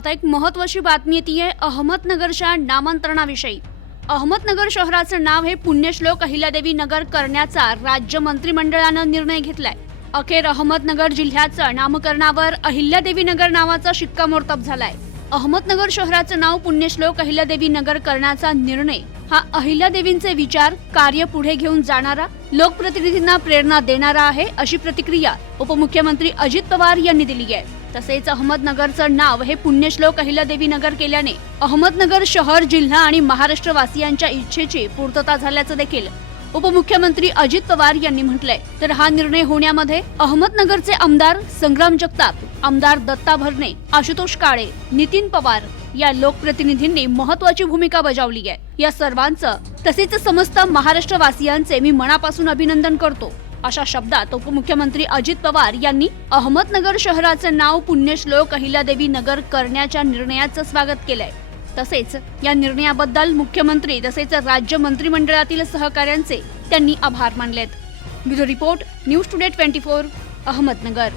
आता एक महत्वाची बातमी येते अहमदनगरच्या नामांतरणाविषयी. अहमदनगर शहराचं नाव हे पुण्यश्लोक अहिल्यादेवी नगर करण्याचा राज्य मंत्रिमंडळानं निर्णय घेतलाय. अखेर अहमदनगर जिल्ह्याचं नामकरणावर अहिल्यादेवी नगर नावाचा शिक्कामोर्तब झालाय. अहमदनगर शहराचं नाव पुण्यश्लोक अहिल्यादेवी नगर करण्याचा निर्णय. हा अहिल्यादेवींचे विचार कार्य पुढे घेऊन जाणारा लोकप्रतिनिधींना प्रेरणा देणारा आहे अशी प्रतिक्रिया उपमुख्यमंत्री अजित पवार यांनी दिली आहे. तसेच अहमदनगरचं नाव हे पुण्यश्लोक अहिल्यादेवी नगर केल्याने अहमदनगर शहर जिल्हा आणि महाराष्ट्र वासियांच्या इच्छेची पूर्तता झाल्याचं देखील उपमुख्यमंत्री अजित पवार यांनी म्हटलंय. तर हा निर्णय होण्यामध्ये अहमदनगरचे आमदार संग्राम जगताप आमदार दत्ता भरणे आशुतोष काळे नितीन पवार या लोकप्रतिनिधींनी महत्वाची भूमिका बजावली आहे. या सर्वांचं तसेच समस्त महाराष्ट्र वासियांचे मी मनापासून अभिनंदन करतो. अशा शब्दात उपमुख्यमंत्री अजित पवार यांनी अहमदनगर शहराचं नाव पुण्यश्लोक अहिल्यादेवी नगर करण्याच्या निर्णयाचं स्वागत केलंय. तसेच या निर्णयाबद्दल मुख्यमंत्री तसेच राज्य मंत्रिमंडळातील सहकाऱ्यांचे त्यांनी आभार मानलेत. Bureau report News Today twenty four Ahmednagar.